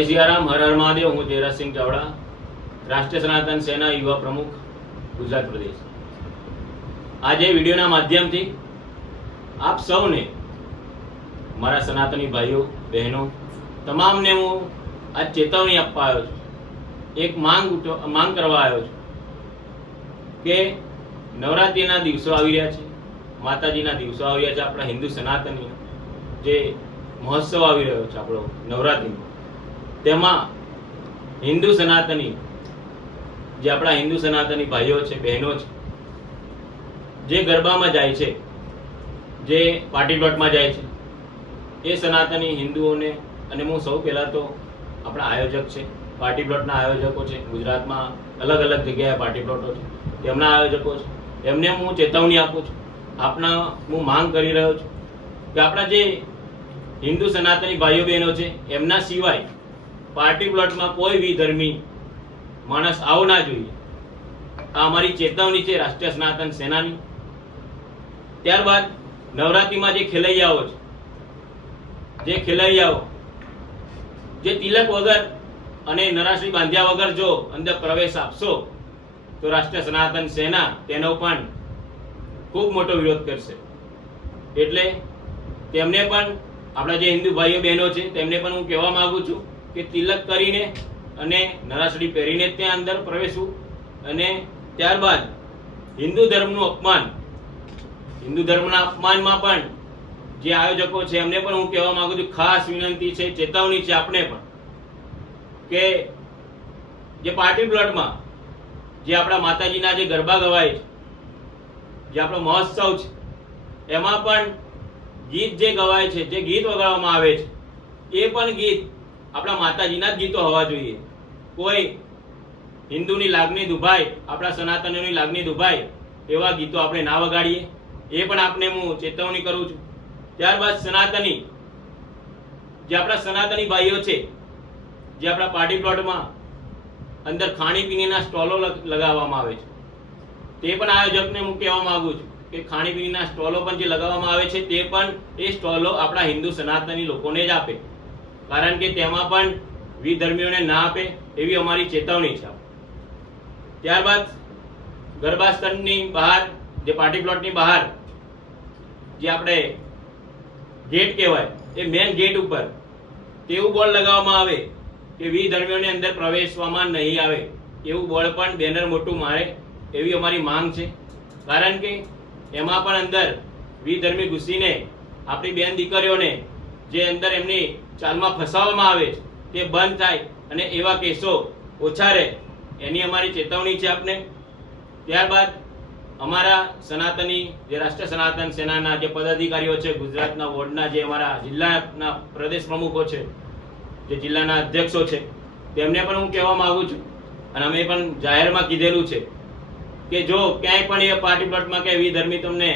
जय सियाराम, हर हर महादेव। हूँ तेरज सिंह चावड़ा, राष्ट्रीय सनातन सेना युवा प्रमुख, गुजरात प्रदेश। आज विडियोना माध्यमथी आप सौने मारा सनातनी भाईओ बहनों तमामने हूँ आज चेतवनी आपवा आव्यो छुं। एक मांग करवा आव्यो छुं के नवरात्रिना दिवसों आवी रह्या छे, माताजीना दिवसों आवी रह्या छे। आपणा हिंदू सनातनी जे महोत्सव आवी रह्यो छे आपणो नवरात्रिनो, तेमां हिंदू सनातनी जे आपणा हिंदू सनातनी भाईओ छे बहनों छे जे गरबामां जाय छे, जे पार्टी प्लॉटमां जाय छे, ए सनातनी हिंदुओने अने हूँ सौ पहला तो अपना आयोजक छे, पार्टी प्लॉटना आयोजकों छे। गुजरात में अलग अलग जगह पार्टी प्लॉटो छे, तेमना आयोजकों छे। एमने हूँ चेतवनी आपू छुं, आपना हूँ मांग करी रह्यो छुं कि आपणा जे हिंदू सनातनी भाईओ बहनों छे एमना सिवाय पार्टी प्लॉट में कोई भी धर्मी माणस आवो ना जोईए। आ अमारी चेतवनी छे राष्ट्रीय सनातन सेनानी। त्यारबाद नवरात्रि में जे खेलैयाओ छे, जे खेलैयाओ जे तिलक वगर अने नराश्री बांध्या वगर जो अंदर प्रवेश आपशो तो राष्ट्रीय सनातन सेना तेनो पण खूब मोटो विरोध करशे। एटले तेमने पण आपणा जे हिंदू भाईओ बहनों छे तेमने पण हूँ कहेवा मांगु छुं के तिलक करीने अने नराश्री पहेरीने त्यां अंदर प्रवेशवुं अने त्यारबाद हिंदू धर्मनुं अपमान, हिंदू धर्मना अपमानमां पण जे आयोजको छे एमने पण हूँ कहेवा मांगु छुं, खास विनंती छे, चेतवनी छे आपणे पण के जे पार्टी प्लॉटमां जे आपणा माताजीना जे गरबा गवाय छे, जे आपणो महोत्सव छे, एमां पण गीत जे गवाय छे, जे गीत वगाड़वामां आवे छे, ए पण गीत आपणा माताजीना ज गीतो होवा जोईए। कोई हिंदुनी लागणी दुभाय, आपणा सनातनोनी लागणी दुभाय एवा गीतो आपणे ना वगाड़ीए, ए पण आपने हूँ चेतवणी करूं छुं। त्यारबाद सनातनी जे आपणा सनातनी भाईओ छे जे आपणा पार्टी प्लॉटमां अंदर खाणीपीणीना स्टॉलो लगाववामां आवे छे, ते पण आयोजकने हूँ कहेवा मांगु छुं के खाणीपीणीना स्टॉलो पण जे लगाववामां आवे छे ते पण ए स्टॉलो आपणा हिंदू सनातनी लोकोने ज आपे, कारण के तेमां पण विधर्मीओने ना आपे एवी अमारी चेतवणी छे। त्यारबाद गरबा स्थळनी बहार जे पार्टी प्लॉटनी बहार जे आपणे गेट कहेवाय ए मेन गेट उपर तेवुं बोर्ड लगाववामां आवे के विधर्मीओने अंदर प्रवेशवामां नहीं आवे, एवुं बोर्ड पण बेनर मोटुं मारे एवी अमारी मांग छे। कारण के एमां पण अंदर विधर्मी घुसीने आपणी बेन दीकरीओने जे अंदर एमनी चालमां फसाववामां आवे ते बंध थाय अने एवा केसो ओछा रहे एनी अमारी चेतवणी छे आपने। त्यारबाद अमारा सनातनी जे राष्ट्रीय सनातन सेनाना जे पदाधिकारीओ छे, गुजरातना वोर्डना जे अमारा जिल्लाना प्रदेश प्रमुखो छे, जे जिल्लाना अध्यक्षो छे, तेमने पण हूँ कहेवा मांगु छुं अने अमे पण जाहेरमां कीधेलुं छे के जो क्यांय पण ए पार्टी प्लॉटमां के विधर्मी तमने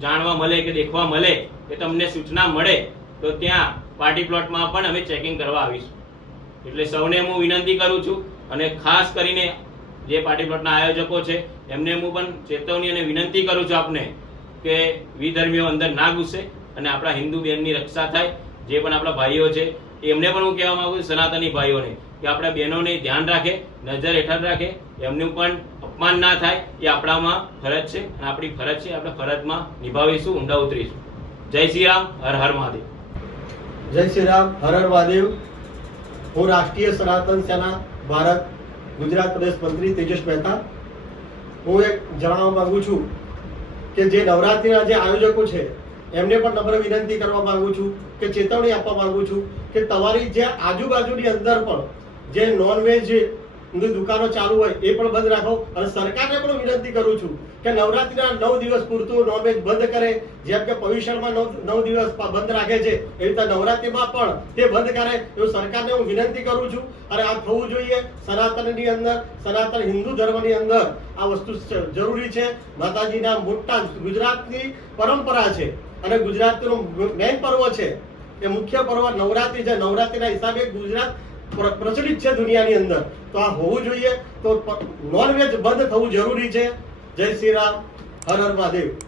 जाणवा मळे के देखवा मळे के तमने सूचना मळे तो त्यां पार्टी प्लॉटमां पण अमे चेकिंग करवा आवीशुं। एटले सौने हूँ विनंती करूं छुं अने खास करीने जे पार्टी प्लॉटना आयोजको छे एमने हूँ पण चेतवनी अने विनंती करूं छुं आपने के विधर्मीओ अंदर ना घुसे अने आपणा हिंदू बेननी रक्षा थाय। जे पण आपणा भाईओ छे एमने पण हूँ कहेवा मांगु छुं सनातनी भाईओने के आपणा बहनोने ध्यान राखे, नजर हेठळ राखे, एमनुं पण अपमान ना थाय ए आपणामां फरज छे अने आपणी फरज छे, आपणे फरजमां निभावीशुं, ऊंडा उतरीशुं। जय श्री राम, हर हर महादेव। जय श्री राम, हर हर महादेव। हूँ राष्ट्रीय सनातन सेना भारत गुजरात प्रदेश मंत्री तेजस मेहता। हूँ एक जणाववा मांगु छुं के जे नवरात्रिना जे आयोजको छे एमने पण नम्र विनंती करवा मांगु छुं के चेतवणी आपवा मांगु छुं के तमारी जे आजूबाजूनी अंदर पण जे नॉनवेज दुकानो चालू होय ए पण बंद राखो अने सरकारने पण विनंती करूं छुं के नवरात्रिना 9 दिवस पूरतुं नॉनवेज बंद करे। जेम के पवित्रमां 9 दिवस बंद राखे छे एवी रीते नवरात्रिमां पण ते बंद करे एवुं सरकारने हूँ विनंती करूं छुं। अने आ थवुं जोईए। सनातननी अंदर, सनातन हिंदू धर्मनी अंदर आ वस्तु जरूरी छे। माताजीना मोटा गुजरातनी परंपरा छे अने गुजरातनुं मेन पर्व छे ए मुख्य पर्व नवरात्रि छे। नवरात्रिना हिसाबे गुजरात प्रचलित है दुनिया नी अंदर, तो आ होवुं जोईए। तो नॉनवेज बंद थवुं जरूरी है। जय श्री राम, हर हर महादेव।